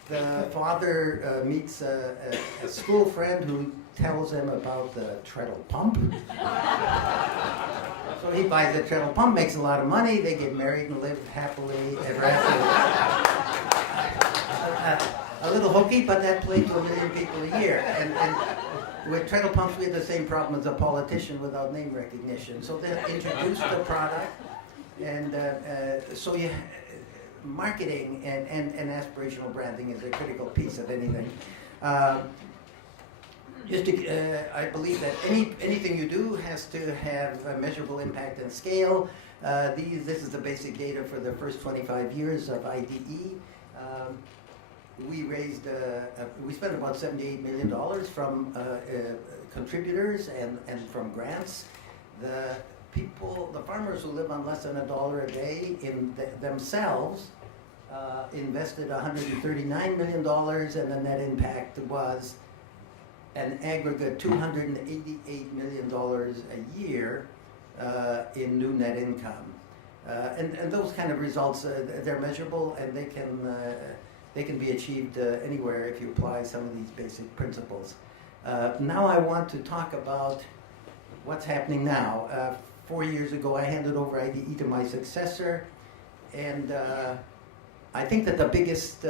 the father meets a school friend who tells him about the treadle pump. So he buys the treadle pump, makes a lot of money, they get married and live happily ever after. A little hokey, but that played to 1 million people a year. And with treadle pumps, we had the same problem as a politician without name recognition. So they introduced the product, and so you marketing and aspirational branding is a critical piece of anything. I believe that anything you do has to have a measurable impact and scale. This is the basic data for the first 25 years of IDE. We spent about $78 million from contributors and from grants. The farmers who live on less than $1 a day themselves invested $139 million, and the net impact was an aggregate $288 million a year in new net income. And those kind of results, they're measurable, and they can be achieved anywhere if you apply some of these basic principles. Now I want to talk about what's happening now. 4 years ago, I handed over IDE to my successor, and I think that the biggest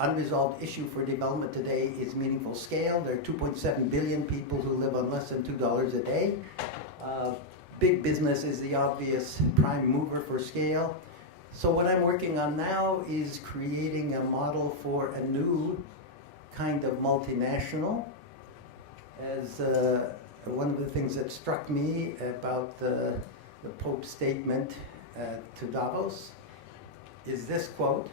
unresolved issue for development today is meaningful scale. There are 2.7 billion people who live on less than $2 a day. Big business is the obvious prime mover for scale. So what I'm working on now is creating a model for a new kind of multinational. As one of the things that struck me about the Pope's statement to Davos is this quote: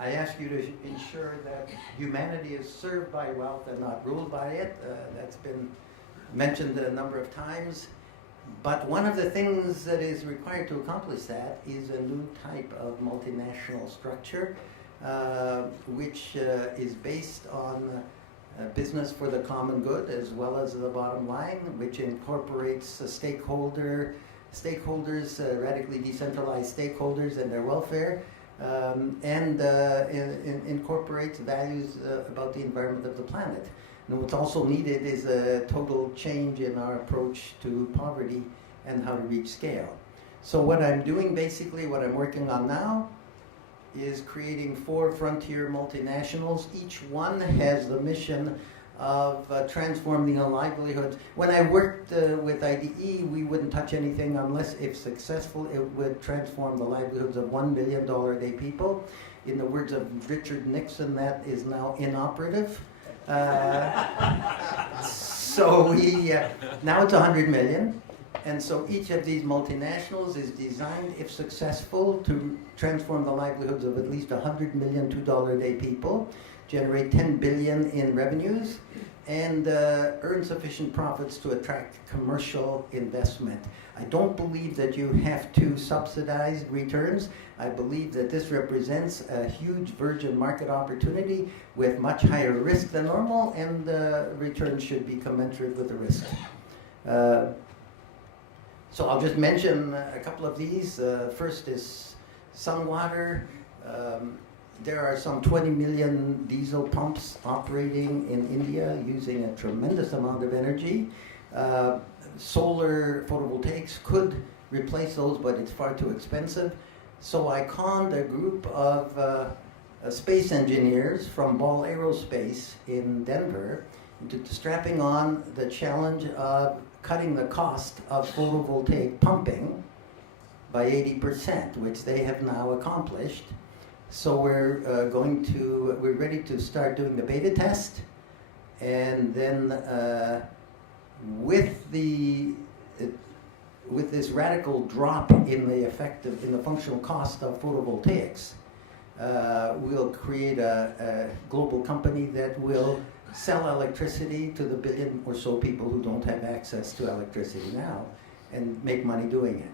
"I ask you to ensure that humanity is served by wealth and not ruled by it." That's been mentioned a number of times. But one of the things that is required to accomplish that is a new type of multinational structure, which is based on business for the common good as well as the bottom line, which incorporates stakeholders, radically decentralized stakeholders and their welfare, and incorporates values about the environment of the planet. And what's also needed is a total change in our approach to poverty and how to reach scale. So what I'm doing, basically, what I'm working on now, is creating 4 frontier multinationals. Each one has the mission of transforming the livelihoods. When I worked with IDE, we wouldn't touch anything unless, if successful, it would transform the livelihoods of $1 million a day people. In the words of Richard Nixon, that is now inoperative. So now it's 100 million, and so each of these multinationals is designed, if successful, to transform the livelihoods of at least 100 million $2 a day people, generate 10 billion in revenues, and earn sufficient profits to attract commercial investment. I don't believe that you have to subsidize returns. I believe that this represents a huge virgin market opportunity with much higher risk than normal, and returns should be commensurate with the risk. So I'll just mention a couple of these. First is Sunwater. There are some 20 million diesel pumps operating in India using a tremendous amount of energy. Solar photovoltaics could replace those, but it's far too expensive. So I conned a group of space engineers from Ball Aerospace in Denver into strapping on the challenge of cutting the cost of photovoltaic pumping by 80%, which they have now accomplished. So we're ready to start doing the beta test, and then with this radical drop in the functional cost of photovoltaics, we'll create a global company that will sell electricity to the billion or so people who don't have access to electricity now, and make money doing it.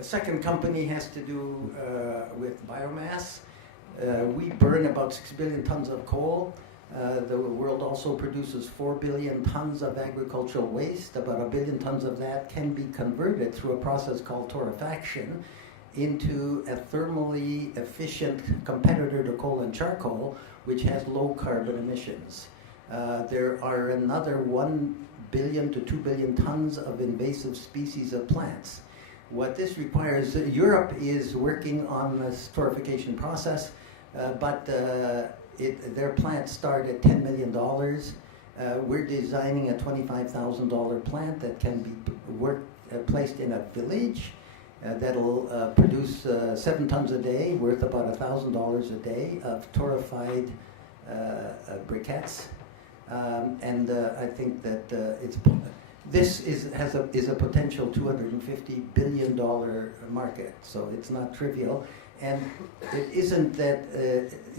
A second company has to do with biomass. We burn about 6 billion tons of coal. The world also produces 4 billion tons of agricultural waste. About 1 billion tons of that can be converted through a process called torrefaction into a thermally efficient competitor to coal and charcoal, which has low carbon emissions. There are another 1 billion to 2 billion tons of invasive species of plants. What this requires, Europe is working on the torrefication process, but their plants start at $10 million. We're designing a $25,000 plant that can be placed in a village that'll produce 7 tons a day, worth about $1,000 a day of torrefied briquettes. I think that this is a potential $250 billion market, so it's not trivial. And it isn't that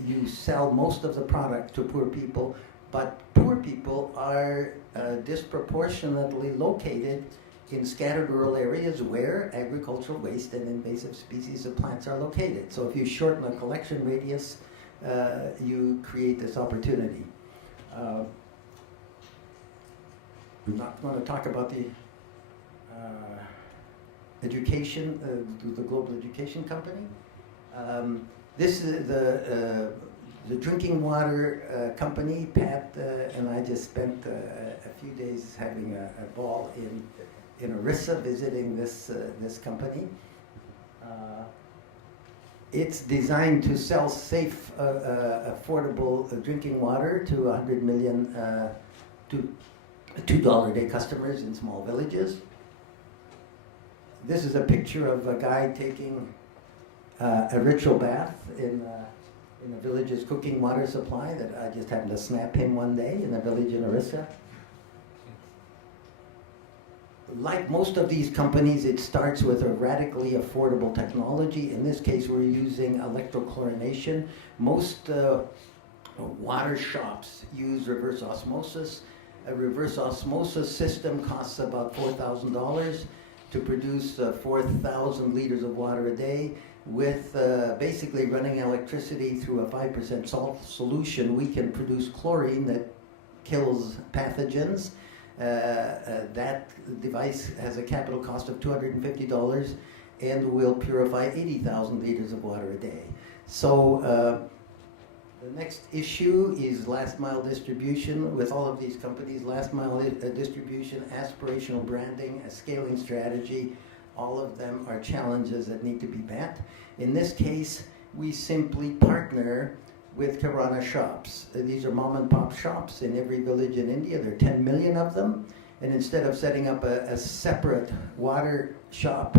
you sell most of the product to poor people, but poor people are disproportionately located in scattered rural areas where agricultural waste and invasive species of plants are located. So if you shorten the collection radius, you create this opportunity. I'm not going to talk about the education, the Global Education Company. This is the drinking water company. Pat and I just spent a few days having a ball in Orissa visiting this company. It's designed to sell safe, affordable drinking water to 100 million to $2 a day customers in small villages. This is a picture of a guy taking a ritual bath in a village's cooking water supply that I just happened to snap him one day in a village in Orissa. Like most of these companies, it starts with a radically affordable technology. In this case, we're using electrochlorination. Most water shops use reverse osmosis. A reverse osmosis system costs about $4,000 to produce 4,000 liters of water a day. With basically running electricity through a 5% salt solution, we can produce chlorine that kills pathogens. That device has a capital cost of $250 and will purify 80,000 liters of water a day. So the next issue is last mile distribution. With all of these companies, last mile distribution, aspirational branding, a scaling strategy, all of them are challenges that need to be met. In this case, we simply partner with Kirana shops. These are mom and pop shops in every village in India. There are 10 million of them. And instead of setting up a separate water shop,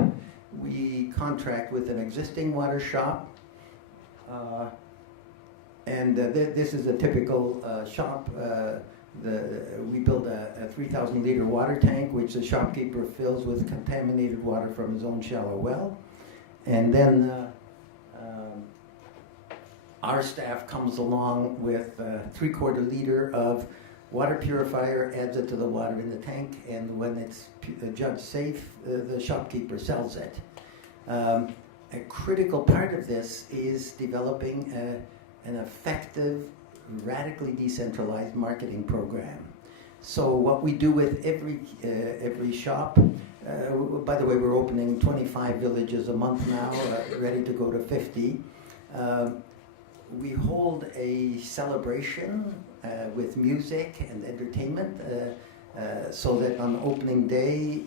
we contract with an existing water shop. This is a typical shop. We build a 3,000 liter water tank, which the shopkeeper fills with contaminated water from his own shallow well. And then our staff comes along with a 3/4 liter of water purifier, adds it to the water in the tank, and when it's judged safe, the shopkeeper sells it. A critical part of this is developing an effective, radically decentralized marketing program. So what we do with every shop, by the way, we're opening 25 villages a month now, ready to go to 50. We hold a celebration with music and entertainment, so that on opening day,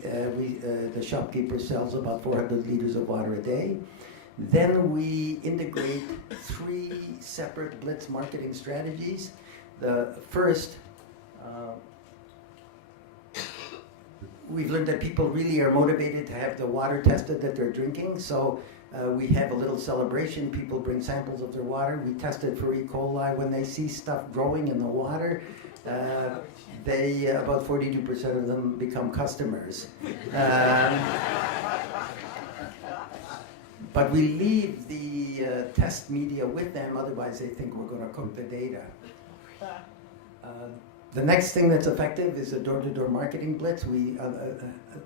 the shopkeeper sells about 400 liters of water a day. Then we integrate 3 separate blitz marketing strategies. The first, we've learned that people really are motivated to have the water tested that they're drinking, so we have a little celebration. People bring samples of their water. We test it for E. coli. When they see stuff growing in the water, about 42% of them become customers. But we leave the test media with them, otherwise they think we're going to cook the data. The next thing that's effective is a door-to-door marketing blitz. We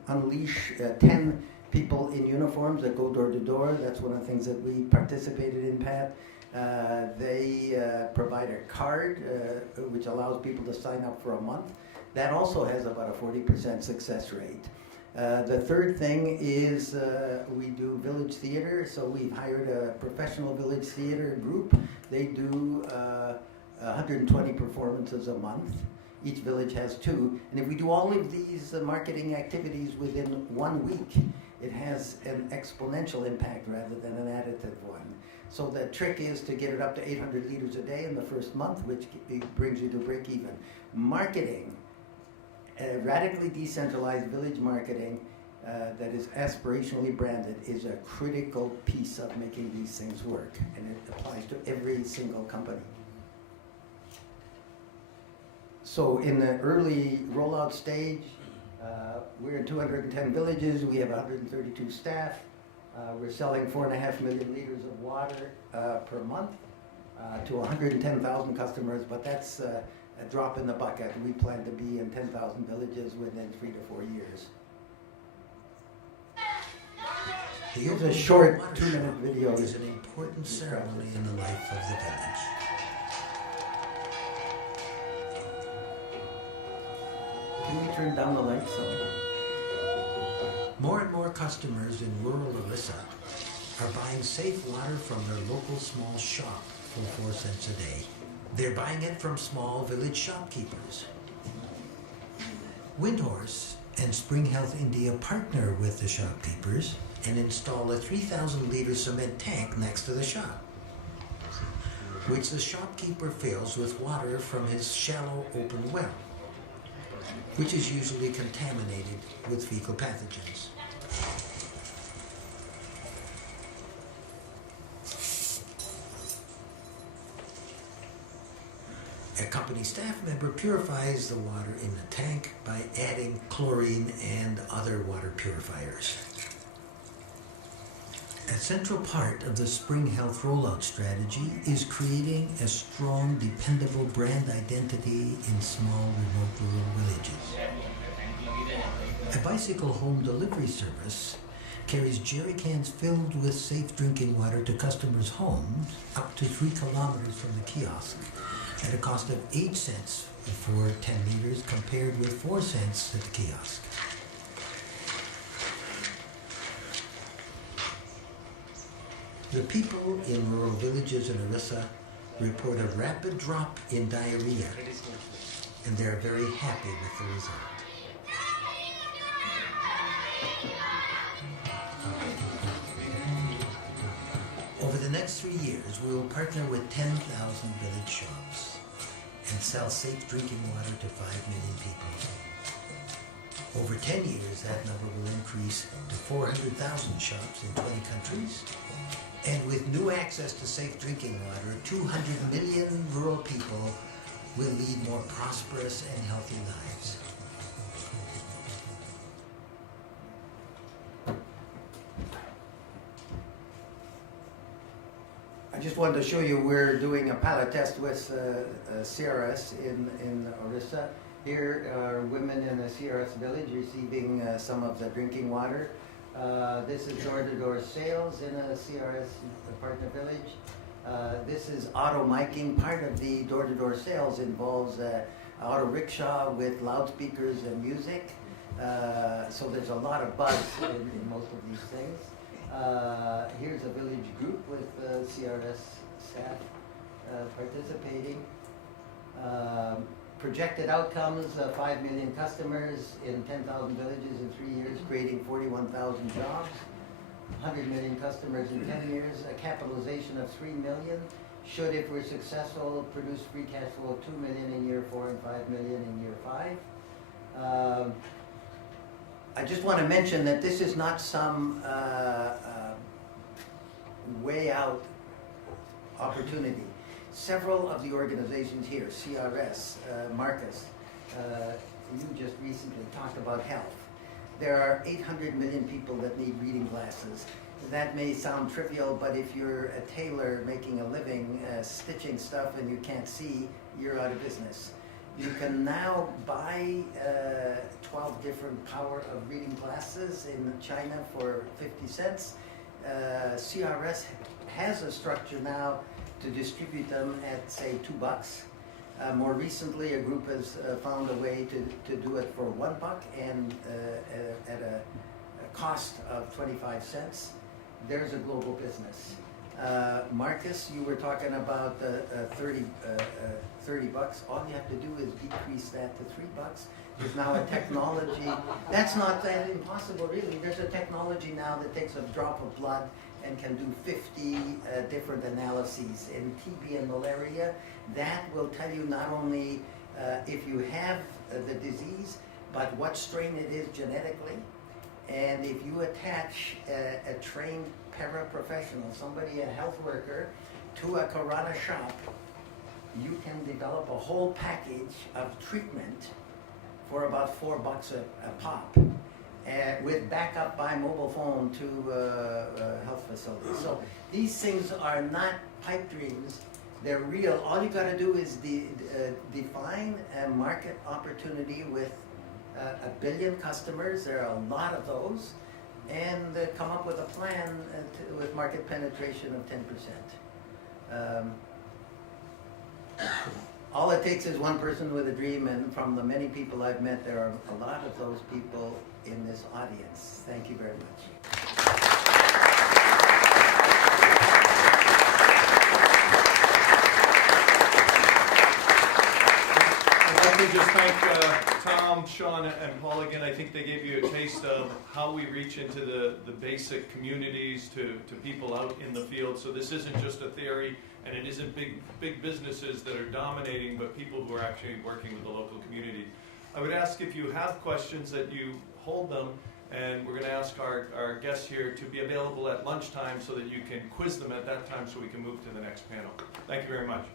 unleash 10 people in uniforms that go door-to-door. That's one of the things that we participated in, Pat. They provide a card which allows people to sign up for a month. That also has about a 40% success rate. The third thing is we do village theater, so we've hired a professional village theater group. They do 120 performances a month. Each village has 2. And if we do all of these marketing activities within 1 week, it has an exponential impact rather than an additive one. So the trick is to get it up to 800 liters a day in the first month, which brings you to break even. Marketing, radically decentralized village marketing that is aspirationally branded is a critical piece of making these things work, and it applies to every single company. So in the early rollout stage, we're in 210 villages, we have 132 staff, we're selling 4.5 million liters of water per month to 110,000 customers, but that's a drop in the bucket. We plan to be in 10,000 villages within 3 to 4 years. Here's a short 2-minute video. Is an important ceremony in the life of the village. Can we turn down the lights some? More and more customers in rural Orissa are buying safe water from their local small shop for 4 cents a day. They're buying it from small village shopkeepers. Windhorse and Spring Health India partner with the shopkeepers and install a 3,000-liter cement tank next to the shop, which the shopkeeper fills with water from his shallow open well, which is usually contaminated with fecal pathogens. A company staff member purifies the water in the tank by adding chlorine and other water purifiers. A central part of the Spring Health rollout strategy is creating a strong, dependable brand identity in small, remote rural villages. A bicycle home delivery service carries jerry cans filled with safe drinking water to customers' homes up to 3 kilometers from the kiosk at a cost of 8 cents for 10 liters compared with 4 cents at the kiosk. The people in rural villages in Orissa report a rapid drop in diarrhea, and they're very happy with the result. Over the next 3 years, we will partner with 10,000 village shops and sell safe drinking water to 5 million people. Over 10 years, that number will increase to 400,000 shops in 20 countries. And with new access to safe drinking water, 200 million rural people will lead more prosperous and healthy lives. I just wanted to show you we're doing a pilot test with CRS in Orissa. Here are women in a CRS village receiving some of the drinking water. This is door-to-door sales in a CRS partner village. This is auto miking. Part of the door-to-door sales involves auto rickshaw with loudspeakers and music. So there's a lot of buzz in most of these things. Here's a village group with CRS staff participating. Projected outcomes, 5 million customers in 10,000 villages in 3 years, creating 41,000 jobs. 100 million customers in 10 years, a capitalization of 3 million. Should, if we're successful, produce free cash flow of 2 million in year 4 and 5 million in year 5. I just want to mention that this is not some way out opportunity. Several of the organizations here, CRS, Marcus, you just recently talked about health. There are 800 million people that need reading glasses. That may sound trivial, but if you're a tailor making a living stitching stuff and you can't see, you're out of business. You can now buy 12 different power of reading glasses in China for 50 cents. CRS has a structure now to distribute them at, say, $2. More recently, a group has found a way to do it for $1 and at a cost of 25 cents. There's a global business. Marcus, you were talking about 30 bucks. All you have to do is decrease that to $3. There's now a technology. That's not that impossible, really. There's a technology now that takes a drop of blood and can do 50 different analyses in TB and malaria. That will tell you not only if you have the disease, but what strain it is genetically. And if you attach a trained paraprofessional, somebody, a health worker, to a Corona shop, you can develop a whole package of treatment for about $4 a pop, with backup by mobile phone to health facilities. So these things are not pipe dreams, they're real. All you gotta do is define a market opportunity with 1 billion customers, there are a lot of those, and come up with a plan with market penetration of 10%. All it takes is one person with a dream, and from the many people I've met, there are a lot of those people in this audience. Thank you very much. Let me just thank Tom, Shaun, and Paul again. I think they gave you a taste of how we reach into the basic communities to people out in the field. So this isn't just a theory, and it isn't big businesses that are dominating, but people who are actually working with the local community. I would ask if you have questions that you hold them, and we're going to ask our guests here to be available at lunchtime so that you can quiz them at that time so we can move to the next panel. Thank you very much.